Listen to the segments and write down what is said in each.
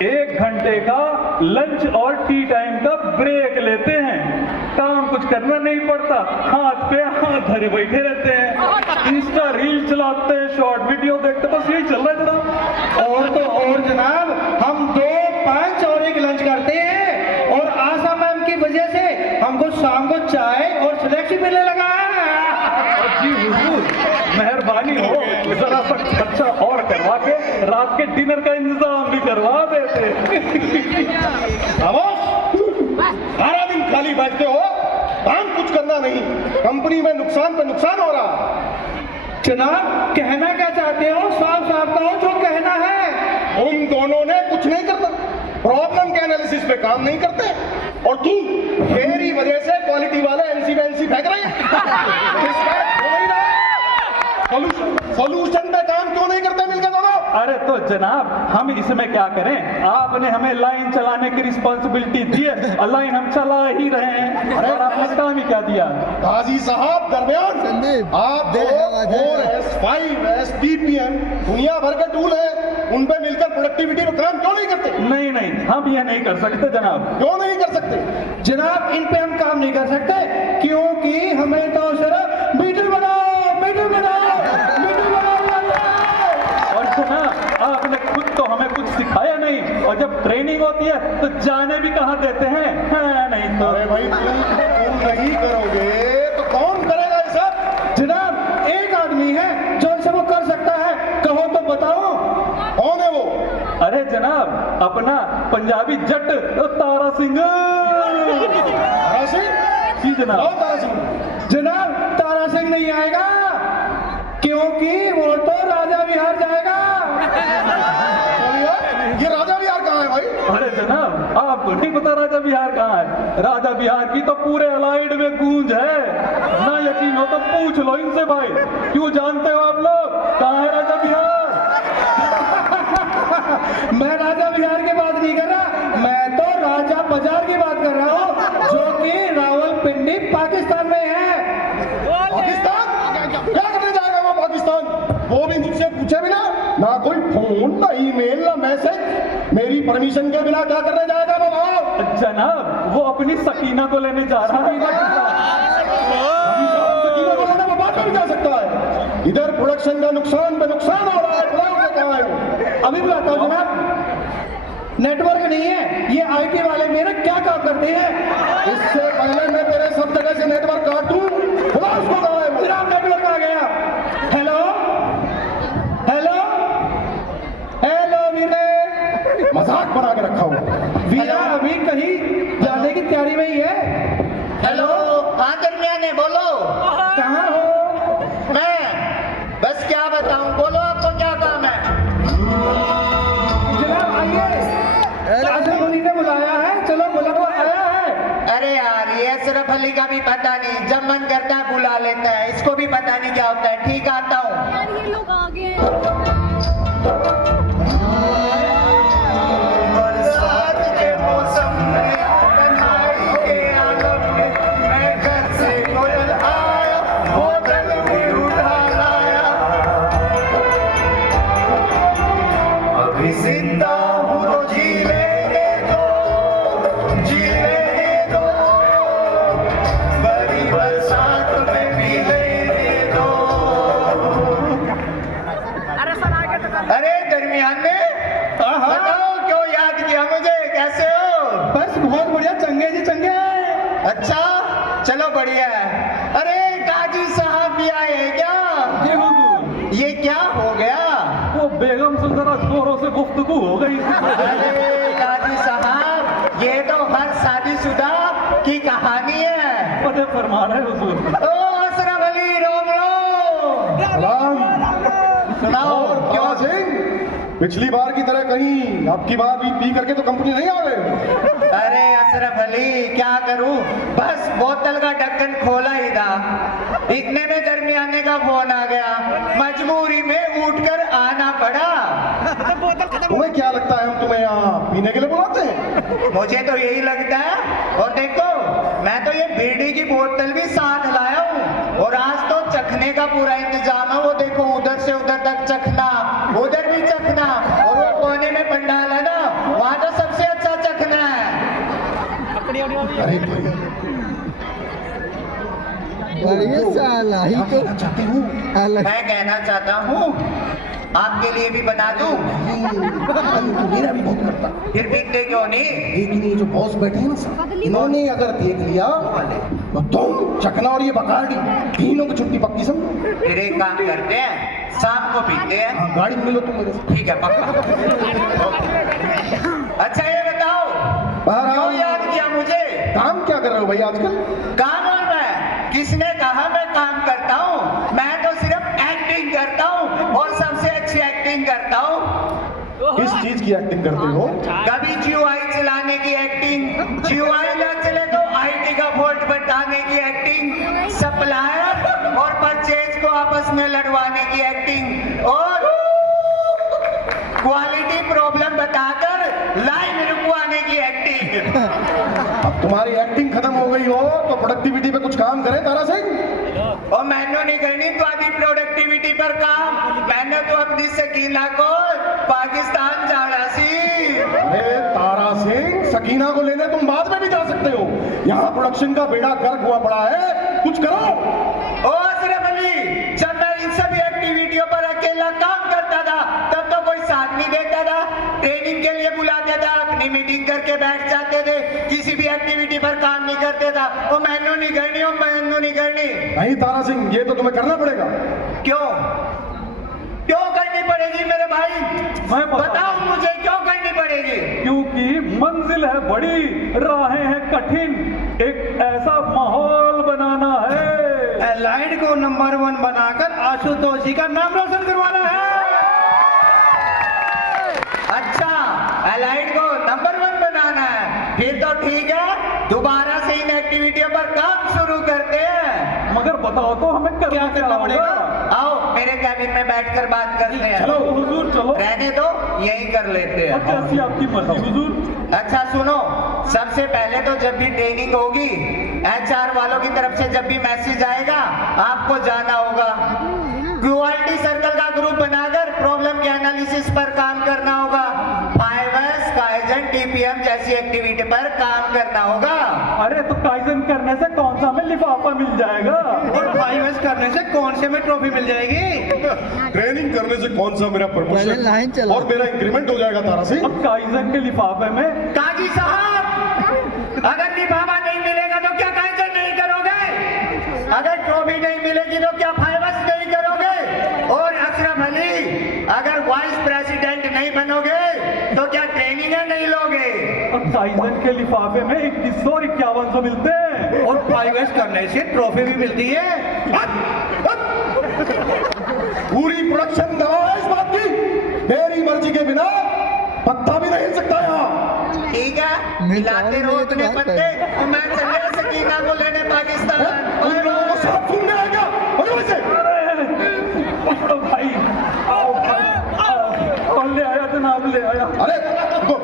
1 घंटे का लंच और टी टाइम का ब्रेक लेते हैं। काम कुछ करना नहीं पड़ता, हाथ पे हाथ धरे बैठे रहते हैं, इंस्टा रील चलाते हैं, शॉर्ट वीडियो देखते, बस यही चल रहा है जनाब। और तो और जनाब, हम 2, 5 और 1 लंच करते हैं और आशा मैम की वजह से हमको शाम को चाय और स्नैक्स भी मिलने लगा है। जी हुजूर, मेहरबानी हो, जरा सा खर्चा और करवा के रात के डिनर का इंतजाम भी करवा देते। सारा दिन खाली बैठते हो, काम कुछ करना नहीं, कंपनी में नुकसान पे नुकसान हो रहा। जनाब कहना क्या चाहते हो? साफ साफ कहो जो कहना है। उन दोनों ने कुछ नहीं करता, प्रॉब्लम के एनालिसिस पे काम नहीं करते, और तुम मेरी वजह से क्वालिटी वाले एनसी फेंक रहे हैं। सॉल्यूशन पे काम क्यों नहीं करते मिलकर दोनों? अरे तो जनाब हम इसमें क्या करें, आपने हमें लाइन चलाने की रिस्पॉन्सिबिलिटी दी है और लाइन हम चला ही रहे हैं, और आपने काम ही क्या दिया। गाजी साहब दरमियान आप 4S, 5S, PPM दुनिया भर के टूल है, उन पे मिलकर प्रोडक्टिविटी में काम क्यों नहीं करते? नहीं नहीं, हम ये नहीं कर सकते जनाब। क्यों नहीं कर सकते? जनाब इन पे हम काम नहीं कर सकते क्योंकि हमें तो सिर्फ मीटर बनाओ और जनाब आपने खुद तो हमें कुछ सिखाया नहीं, और जब ट्रेनिंग होती है तो जाने भी कहाँ देते हैं, हाँ, नहीं तो। अरे भाई तुम नहीं करोगे तो कौन करेगा ये सब? जनाब एक आदमी है जो इसे वो कर सकता है, कहो तो बताओ। कौन है वो? अरे जनाब अपना पंजाबी जट तारा सिंह। तारा सिंह? जी जनाब। कौन तारा सिंह? जनाब तारा सिंह नहीं आएगा क्योंकि वो तो राजा विहार जाएगा। ये राजा विहार कहाँ है भाई? अरे जनाब आपको नहीं पता राजा विहार कहाँ है? राजा विहार की तो पूरे अलाइड में गूंज है, ना यकीन हो तो पूछ लो इनसे भाई। क्यों जानते हो आप लोग कहाँ है राजा विहार? मैं राजा विहार की बात नहीं कर रहा, मैं तो राजा बाजार की बात कर रहा हूँ, जो कि रावलपिंडी पाकिस्तान में है। पाकिस्तान? क्या करने जाएगा वो पाकिस्तान? वो भी मुझसे पूछे बिना, ना कोई फोन, ना ईमेल, ना मैसेज, मेरी परमिशन के बिना क्या करने जाएगा वो? जनाब वो अपनी सकीना को लेने जा रहा है। वो बात कर जा सकता है? इधर प्रोडक्शन का नुकसान पे नुकसान हो रहा है, कहाँ है? अभी बुलाता हूँ जनाब। नेटवर्क नहीं है, ये IT वाले मेरे क्या काम करते हैं? इससे पहले मैं तेरे सब जगह से नेटवर्क काटूं, बुला उसको। कहाँ है? जनाब नेटवर्क आ गया। हेलो हेलो हेलो वीरे। मजाक बना के रखा हूँ। वीरा अभी कहीं जाने की तैयारी में ही है। हेलो, हाँ दरमियान है, बोलो। कहाँ हो? मैं बस क्या बताऊं, बोलो आपको क्या काम है? जनाब आइए, आसिफ अली ने बुलाया है, चलो बुलाओ, आया है। अरे यार ये अशरफ अली का भी पता नहीं, जब मन करता है बुला लेता है, इसको भी पता नहीं क्या होता है। ठीक आता हूँ। यार ये लोग आ गए हैं। बरसात के मौसम में कन्हई के आंगन में मैं घर से कोयल आया, बोतल भी उठा लाया, अभी जिंदा हूँ तो जी लेने दो, जी लेने दो, बड़ी बरसात में भी लेने दो। अरे दरमियान में बताओ क्यों याद किया मुझे, कैसे हो? बस बहुत बढ़िया, चंगे जी चंगे। अच्छा चलो बढ़िया है। अरे काजी साहब भी आए हैं क्या? जी हुजूर। ये क्या हो गया? वो बेगम से जरा जोरों से गुफ्तगू हो गई। अरे काजी साहब ये तो हर शादीशुदा की कहानी है। पते फरमा रहे हुजूर। ओ अशरफ अली रोम रोम। सलाम। सुनाओ क्यों? तारा सिंह, पिछली बार की तरह कहीं अब की बार भी पी करके तो कंपनी नहीं आ गए? अरे अशरफ अली क्या करूं, बस बोतल का ढक्कन खोला ही था, इतने में दरमियाने का फोन आ गया, मजबूरी में उठकर आना पड़ा। तुम्हें क्या लगता है हम तुम्हें यहाँ पीने के लिए बुलाते हैं? मुझे तो यही लगता है। और देखो मैं तो ये बीड़ी की बोतल भी साथ लाया हूँ, और आज तो चखने का पूरा इंतजाम है। वो देखो उधर से उधर तक चखना, उधर भी चखना, और वो कोने में पंडाल है ना, वहाँ अरे भाई बढ़िया साला ही तो क्या चाहते हो? अलग मैं कहना चाहता हूँ आपके लिए भी बना दूं, मेरा भी बहुत करता। फिर बिकते क्यों नहीं? लेकिन ये जो बॉस बैठे हैं ना साहब, इन्होंने अगर देख लिया तो तुम चकना और ये बकार्डी तीनों की छुट्टी पक्की समझो। फिर एक काम करते हैं, शाम को पीते हैं। हाँ, गाड़ी में मिलो तुम मेरे से। ठीक है, पक्का। अच्छा ये बताओ, बाहर आओ। क्यों याद किया मुझे? काम क्या कर रहे हो भाई आजकल? काम और मैं, किसने कहा मैं काम करता हूँ? मैं तो सिर्फ एक्टिंग करता हूँ और सबसे अच्छी एक्टिंग करता हूँ। किस चीज की एक्टिंग करते हो? कभी जीओआई चलाने की एक्टिंग, जीओआई ना चले तो आईटी का वोल्ट बढ़ाने की एक्टिंग, सप्लायर और परचेज को आपस में लड़वाने की एक्टिंग, और क्वालिटी प्रॉब्लम बताकर लाइन रुकवाने की एक्टिंग। अब तुम्हारी एक्टिंग खत्म हो गई हो तो प्रोडक्टिविटी पे कुछ काम करें तारा सिंह। और मैंने नहीं करनी तो आधी प्रोडक्टिविटी पर काम, मैंने तो अपनी सकीना को पाकिस्तान जाना सी। अरे तारा सिंह, सकीना को लेने तुम बाद में भी जा सकते हो, यहाँ प्रोडक्शन का बेड़ा गर्क हुआ पड़ा है, कुछ करो। ओ अशरफ अली, जब मैं इन सभी एक्टिविटियों पर अकेला काम करता था तब तो कोई साथ नहीं देता था, ट्रेनिंग के लिए बुलाते था, अपनी मीटिंग करके बैठ जाते थे, किसी भी एक्टिविटी पर काम नहीं करते था। वो मैनू नहीं करनी, वो मैनू नहीं करनी। नहीं तारा सिंह, ये तो तुम्हें करना पड़ेगा। क्यों क्यों करनी पड़ेगी मेरे भाई? मैं बताओ मुझे क्यों करनी पड़ेगी? क्योंकि मंजिल है बड़ी, राहें हैं कठिन, एक ऐसा माहौल बनाना है। एलाइड को नंबर 1 बनाकर आशुतोष जी का नाम रोशन करवाना है। अच्छा, एलाइड को नंबर 1 बनाना है, फिर तो ठीक है, दोबारा से इन एक्टिविटियों पर काम शुरू करते हैं। मगर बताओ तो हमें क्या करना पड़ेगा? आओ मेरे कैबिन में बैठकर बात करते हैं। चलो हुजूर चलो। रहने दो, यही कर लेते अब हैं। जैसी आपकी मर्जी हुजूर। अच्छा सुनो, सबसे पहले तो जब भी ट्रेनिंग होगी, एचआर वालों की तरफ से जब भी मैसेज आएगा आपको जाना होगा, क्वालिटी सर्कल का ग्रुप बनाकर प्रॉब्लम के एनालिसिस पर काम करना होगा, 5S काइजन टीपीएम जैसी एक्टिविटी पर काम करना होगा। अरे तो काइजन करने से कौन सा हमें लिफाफा मिल जाएगा? और 5S करने से कौन से में ट्रॉफी मिल जाएगी? ट्रेनिंग करने से कौन सा मेरा पहले लाइन चला। और मेरा इंक्रीमेंट हो जाएगा तारा सिंह। अब काइजन के लिफाफे में काजी साहब, अगर लिफाफा नहीं मिलेगा तो क्या काइजन नहीं करोगे? अगर ट्रॉफी नहीं मिलेगी तो क्या 5S नहीं करोगे? और अशरफ अली, अगर वाइस प्रेसिडेंट नहीं बनोगे तो क्या ट्रेनिंग नहीं लोगे? अब काइजन के लिफाफे में 2100 और 5100 मिलते हैं। और 5S करने से ट्रॉफी भी मिलती है। पूरी प्रोडक्शन गवाह है इस बात की, मेरी मर्जी के बिना पत्ता भी नहीं हिल सकता यहाँ। ठीक है, मिलाते रहो अपने पत्ते और मैं चले सकीना को लेने पाकिस्तान। उन लोगों को साफ सुनने आएगा पकड़ो भाई, आओ भाई, आओ। कौन ले आया जनाब, ले आया। अरे रुको,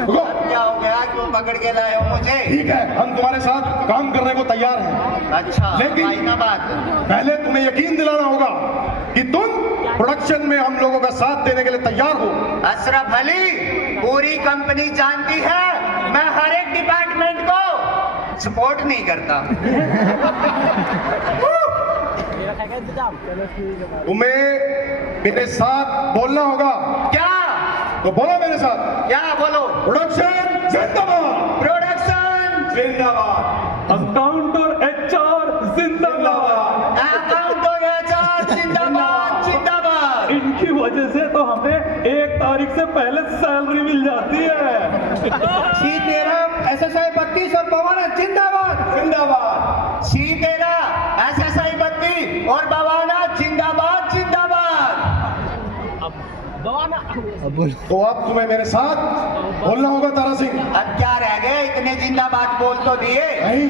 रुको। क्या हो गया, क्यों पकड़ के लाए हो मुझे? ठीक है, हम तुम्हारे साथ काम करने को तैयार हैं, अच्छा, लेकिन- भाई ना बात। पहले तुम्हें यकीन दिलाना होगा कि तुम प्रोडक्शन में हम लोगों का साथ देने के लिए तैयार हो। अशरफ अली, पूरी कंपनी जानती है मैं हर एक डिपार्टमेंट को सपोर्ट नहीं करता। तुम्हें मेरे साथ बोलना होगा, क्या? तो बोलो मेरे साथ, क्या बोलो? प्रोडक्शन जिंदाबाद, प्रोडक्शन जिंदाबाद, अकाउंट और एचआर जिंदाबाद। अकाउंट और HR जिंदाबाद जिंदाबाद। इनकी वजह से तो हमें 1 तारीख से पहले सैलरी मिल जाती है। C13 SSI 32 और बवाना जिंदाबाद जिंदाबाद। C13 SSI 32 और बवाना जिंदाबाद जिंदाबाद। अब बोल। तो अब तुम्हें मेरे साथ बोलना होगा तारा सिंह। अब क्या रह गए, इतने जिंदाबाद बोल तो दिए। नहीं,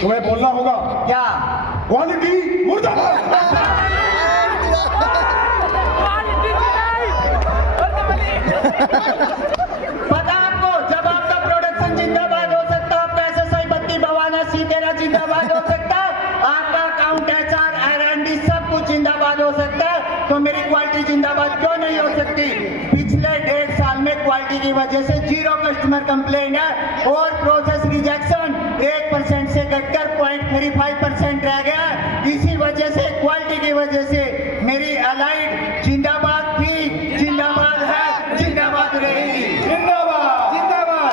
तुम्हें बोलना होगा क्या? क्वालिटी मुर्दाबाद। पता आपको, जब आपका प्रोडक्शन जिंदाबाद हो सकता है, आपका SSI 32 बवाना C13 जिंदाबाद हो सकता है, आपका अकाउंट HR R&D सब कुछ जिंदाबाद हो सकता है, तो मेरी क्वालिटी जिंदाबाद क्यों नहीं हो सकती? पिछले 1.5 साल में क्वालिटी की वजह से 0 कस्टमर कंप्लेंट है और प्रोसेस रिजेक्शन 1% से घटकर 0.35% रह गया है। इसी वजह से क्वालिटी की वजह से मेरी अलाइड जिंदाबाद थी, जिंदाबाद है, जिंदाबाद रहेगी। जिंदाबाद जिंदाबाद।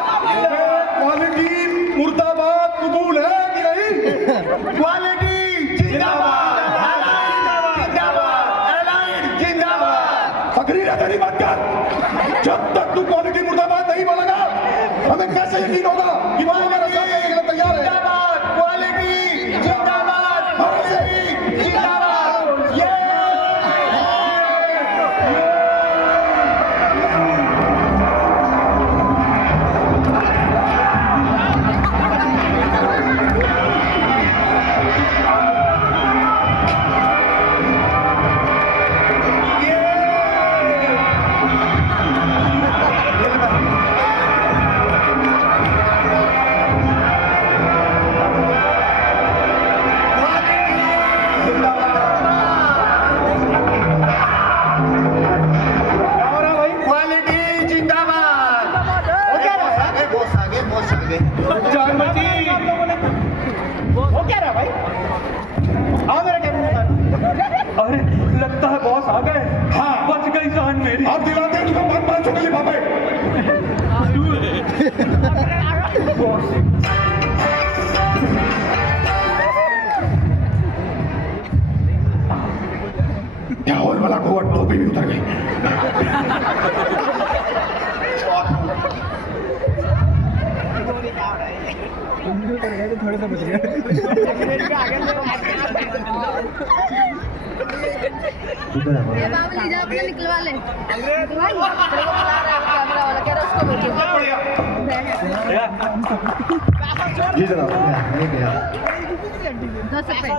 क्वालिटी मुर्दाबाद कबूल है कि नहीं? क्वालिटी जिंदाबाद, अलाइड जिंदाबाद, अलाइड जिंदाबाद। तकरीर है तेरी मत कर। जब तक तू क्वालिटी मुर्दाबाद नहीं बोलेगा हमें कैसे यकीन होगा कि वहां हमारा साथ देने के लिए तैयार है? जिंदाबाद, क्वालिटी जिंदाबाद, क्वालिटी जिंदाबाद। ये क्वालिटी जिंदाबाद। बॉस आगे, बॉस आगे। वो क्या रहा भाई? आओ मेरे कैबिनेट में। अरे लगता है बॉस आ गए। हाँ। बच गई जान मेरी। आप दिलाते हैं तुमको 5 चुके लिफाफे। बॉस क्या होल वाला को टोपी भी उतर गई। थोड़ा सा बच गया। ये बाबू लीजा अपने निकलवा ले। भाई कैमरा वाला कह रहा उसको भेजो। जी जनाब। 10 रुपए।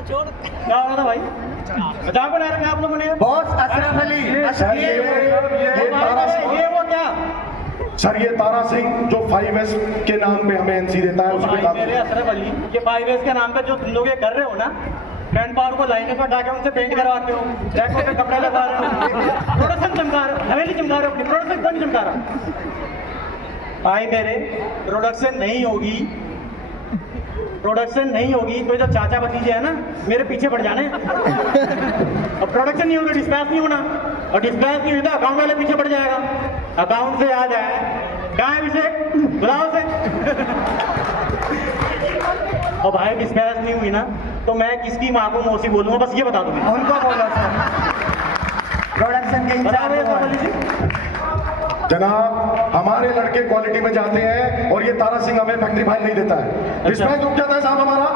क्या हो रहा था भाई? मजाक बना रखे आप लोगों ने? बॉस अशरफ अली, सर ये तारा सिंह, ये वो क्या? सर ये तारा सिंह जो 5S के नाम पे हमें एनसी देता है उसके भाई मेरे साथ। अशरफ अली, ये 5S के नाम पे जो तुम लोग ये कर रहे हो ना, कैन पावर को लाइनें पर हटा के उनसे पेंट करवाते हो, रैकों पे कपड़े लगा रहे हो, प्रोडक्शन चमका रहे हो, हवेली चमका रहे हो, अपनी प्रोडक्शन क्यों नहीं चमका रहा? भाई मेरे प्रोडक्शन नहीं होगी, प्रोडक्शन नहीं होगी तो जो चाचा भतीजे है ना मेरे पीछे पड़ जाने। और प्रोडक्शन नहीं होगा, डिस्पैच नहीं होना, और डिस्पैच नहीं होगा अकाउंट वाले पीछे पड़ जाएगा। अकाउंट से आ जाए, कहाँ है अभिषेक? बुलाओ से। और भाई डिस्पैच नहीं हुई ना तो मैं किसकी माँ को मौसी बोलूंगा, बस ये बता दो। उनको बोलो सर, प्रोडक्शन के बता रहे इंचार्ज हो वो जी? जनाब हमारे लड़के क्वालिटी में जाते हैं और ये तारा सिंह हमें फैक्ट्री फाइल नहीं देता है। डिस्पैच रुक जाता है साहब हमारा।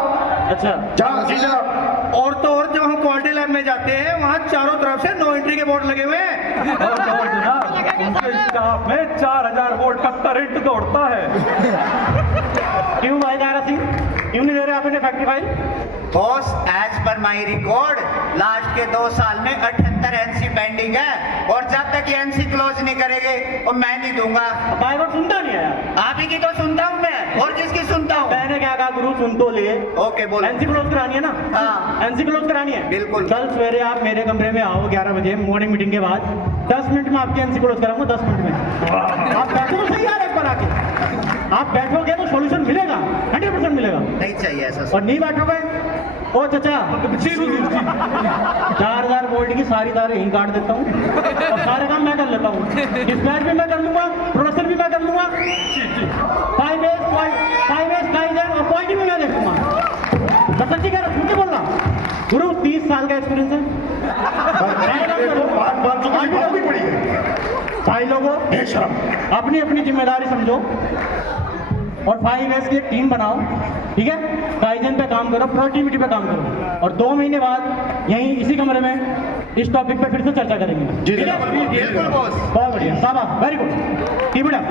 अच्छा जी जनाब। और तो और जब हम क्वालिटी लैब में जाते हैं वहाँ चारों तरफ से नो एंट्री के बोर्ड लगे हुए हैं। और जनाब उनके स्टाफ में 4000 वोल्ट का करंट दौड़ता है। क्यों भाई तारा सिंह, क्यों नहीं दे रहे आप इन्हें factory file? Boss as per my record last के 2 साल में 78 एनसी पेंडिंग है और जब तक ये एनसी क्लोज नहीं करेंगे और मैं नहीं दूंगा। भाई वो सुनता नहीं है यार। आप ही की तो सुनता हूँ मैं और किसकी सुनता हूँ? मैंने क्या कहा गुरु, सुन तो ले। ओके बोलो। एनसी क्लोज करानी है ना? हाँ। एनसी क्लोज करानी है बिल्कुल। कल सवेरे आप मेरे कमरे में आओ 11 बजे मॉर्निंग मीटिंग के बाद। 10 मिनट में आपकी एनसी क्लोज कराऊंगा, 10 मिनट में। आप बैठो तो सही यार, एक बार आके आप बैठोगे तो सॉल्यूशन मिलेगा, 100% मिलेगा। नहीं चाहिए ऐसा। और नहीं बैठोगे ओ चाचा 4000 वोल्ट की सारी तारें यहीं काट देता हूँ और सारे काम मैं कर लेता हूँ। डिस्पैच भी मैं कर लूंगा, प्रोडक्शन भी मैं कर लूंगा, 5S काइजन और क्वालिटी भी मैं देखूंगा। मैं सच्ची कह रहा हूँ, बोल रहा गुरु 30 साल का एक्सपीरियंस है। भाई लोगों अपनी अपनी जिम्मेदारी समझो और 5S की एक टीम बनाओ, ठीक है? काइजन पे काम करो, प्रोडक्टिविटी पे काम करो और 2 महीने बाद यहीं इसी कमरे में इस टॉपिक पे फिर से चर्चा करेंगे। जी ठीक है? बिल्कुल बॉस। बहुत बढ़िया, शाबाश, very good, keep it up.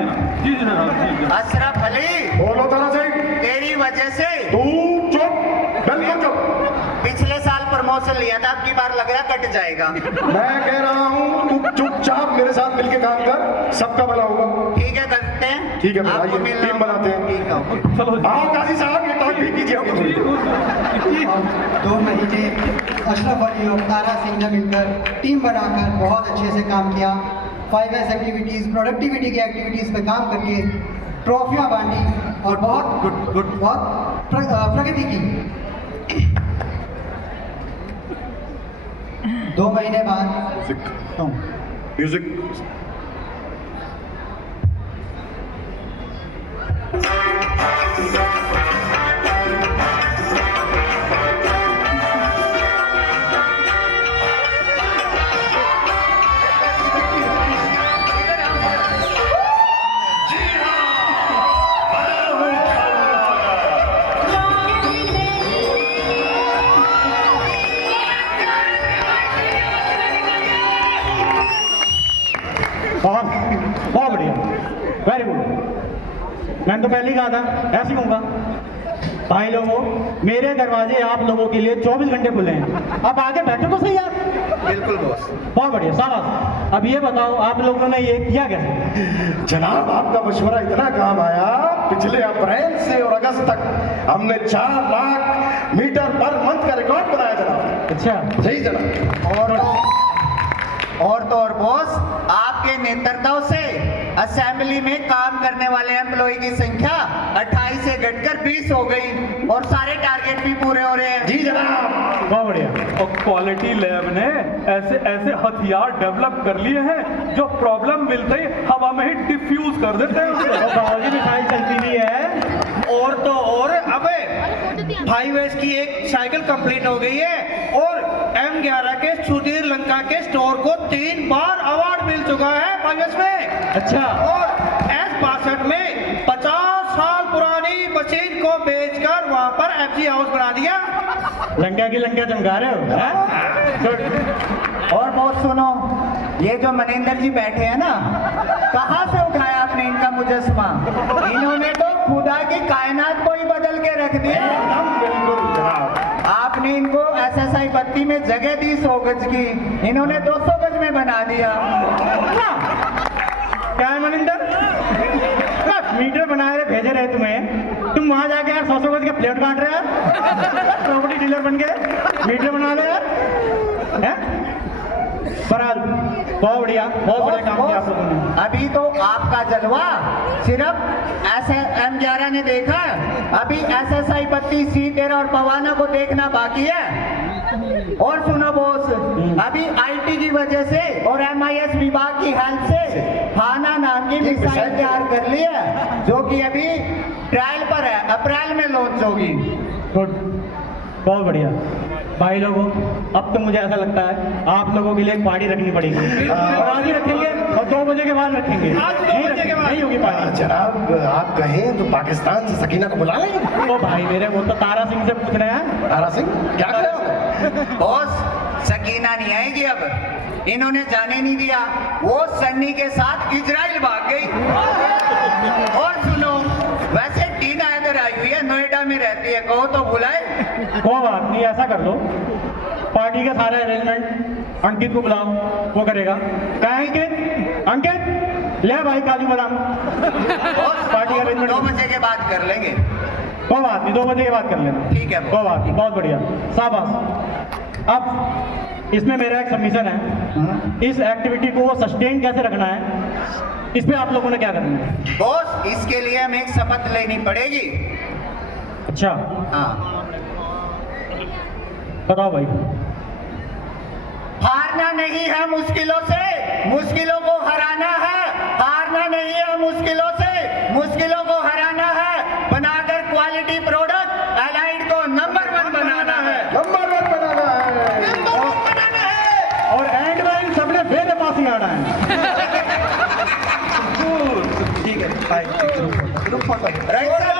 जी जनाब। अशरफ अली, बोलो तारा सिंह। तेरी वजह से तू चुप, बिल्कुल चुप। पिछले साल प्रमोशन लिया था, अब की बार लग रहा कट जाएगा। मैं कह रहा हूँ तू चुपचाप मेरे साथ मिलके काम कर, सबका भला होगा। ठीक है करते हैं। ठीक है, आपको बताइए, मिलना टीम बनाते हैं। ठीक है ओके। चलो आओ काजी साहब ये टाइप ठीक कीजिए अपनी। 2 महीने अशरफ अली और तारा सिंह ने मिलकर टीम बनाकर बहुत अच्छे से काम किया। 5S एक्टिविटीज़, प्रोडक्टिविटी की एक्टिविटीज़ पे काम करके ट्रॉफियाँ बांटी और बहुत प्रगति की। 2 महीने बाद म्यूजिक बहुत बढ़िया, वेरी गुड। मैंने तो पहले ही कहा था, ऐसे ही कहूँगा। भाई लोगों, मेरे दरवाजे आप लोगों के लिए 24 घंटे खुले हैं। अब आगे बैठो तो सही यार। बिल्कुल बॉस। बहुत बढ़िया, शाबाश। अब ये बताओ, आप लोगों ने ये किया कैसे? जनाब, आपका मशवरा इतना काम आया, पिछले अप्रैल से और अगस्त तक हमने 4 लाख मीटर पर मंथ का रिकॉर्ड बनाया जनाब। अच्छा, सही जनाब। और बॉस, आपके नेतृत्व से असेंबली में काम करने वाले एम्प्लॉय की संख्या 28 से घटकर 20 हो गई और सारे टारगेट भी पूरे हो रहे हैं। जी जनाब। बहुत बढ़िया। और क्वालिटी लैब ने ऐसे ऐसे हथियार डेवलप कर लिए हैं जो प्रॉब्लम मिलते ही हवा में ही डिफ्यूज कर देते हैं उसे। और बाबूजी मिसाइल चलती भी है। और तो और अबे 5S की एक साइकिल कंप्लीट हो गई है और M11 के सुधीर लंका के स्टोर को 3 बार अवार्ड मिल चुका है 5S में। अच्छा, और S62 में 50 साल पुरानी मशीन को बेचकर वहां पर FG हाउस बना दिया। लंका की लंका चमका रहे हो, हैं? गुड। और बॉस सुनो, ये जो मनिंदर जी बैठे हैं ना, कहाँ से उठाया आपने इनका मुजस्समा? इन्होंने तो खुदा की कायनात को ही बदल के रख दिया। बिल्कुल जनाब। आपने इनको SSI बत्ती में जगह दी 100 गज की, इन्होंने 200 गज में बना दिया। क्या है मनिंदर? मीटर बनाए रहे, भेजे रहे तुम्हें, तुम वहां जाके यार 100 गज के प्लेट काट रहे यार। प्रॉपर्टी डीलर बन गए, मीटर बना रहे यार, हैं? बहरहाल बहुत बढ़िया, बहुत बड़ा काम किया आप लोगों ने। अभी तो आपका जलवा सिर्फ M11 ने देखा, अभी SSI बत्ती, C13 और पवाना को देखना बाकी है। और सुनो बॉस, अभी IT की वजह से और MIS विभाग की हेल्प से फाना नाम की मिसाइल तैयार कर ली है, जो कि अभी ट्रायल पर है, अप्रैल में लॉन्च होगी। गुड, बहुत बढ़िया। भाई लोगों, अब तो मुझे ऐसा लगता है आप लोगों के लिए एक पार्टी रखनी पड़ेगी। और आज ही रखेंगे और 2 बजे के बाद रखेंगे। नहीं होगी पार्टी। जनाब, आप कहें तो पाकिस्तान से सकीना को बुला लें। ओ भाई मेरे, वो तो तारा सिंह से पूछ रहे हैं। तारा सिंह क्या करें? बॉस, सकीना नहीं आएगी अब, इन्होंने जाने नहीं दिया, वो सन्नी के साथ इजराइल भाग गई। और सुनो, वैसे टीना इधर आई हुई है, नोएडा में रहती है, कहो तो बुलाए। कोई बात नहीं, ऐसा कर लो, पार्टी के सारे अरेंजमेंट अंकित को बुलाओ, वो करेगा। क्या अंकित? अंकित ले भाई काजू बादाम। पार्टी अरेंजमेंट 2 बजे के बाद कर लेंगे। कोई बात नहीं, 2 बजे के बाद कर लेना। ठीक है। कोई बात नहीं, बहुत बढ़िया, शाबाश। अब इसमें मेरा एक सबमिशन है, इस एक्टिविटी को सस्टेन कैसे रखना है, इस पे आप लोगों ने क्या करना है? बॉस, इसके लिए हमें एक शपथ लेनी पड़ेगी। अच्छा, हाँ, बताओ भाई। हारना नहीं है मुश्किलों से, मुश्किलों को हराना है। हारना नहीं है मुश्किलों से, मुश्किलों को हराना है। बनाकर क्वालिटी प्रोडक्ट एलाइड को नंबर 1 बनाना है। नंबर 1 बनाना है। और एंड में सबने मेरे पास ही आना है। ठीक है भाई, राइट सर।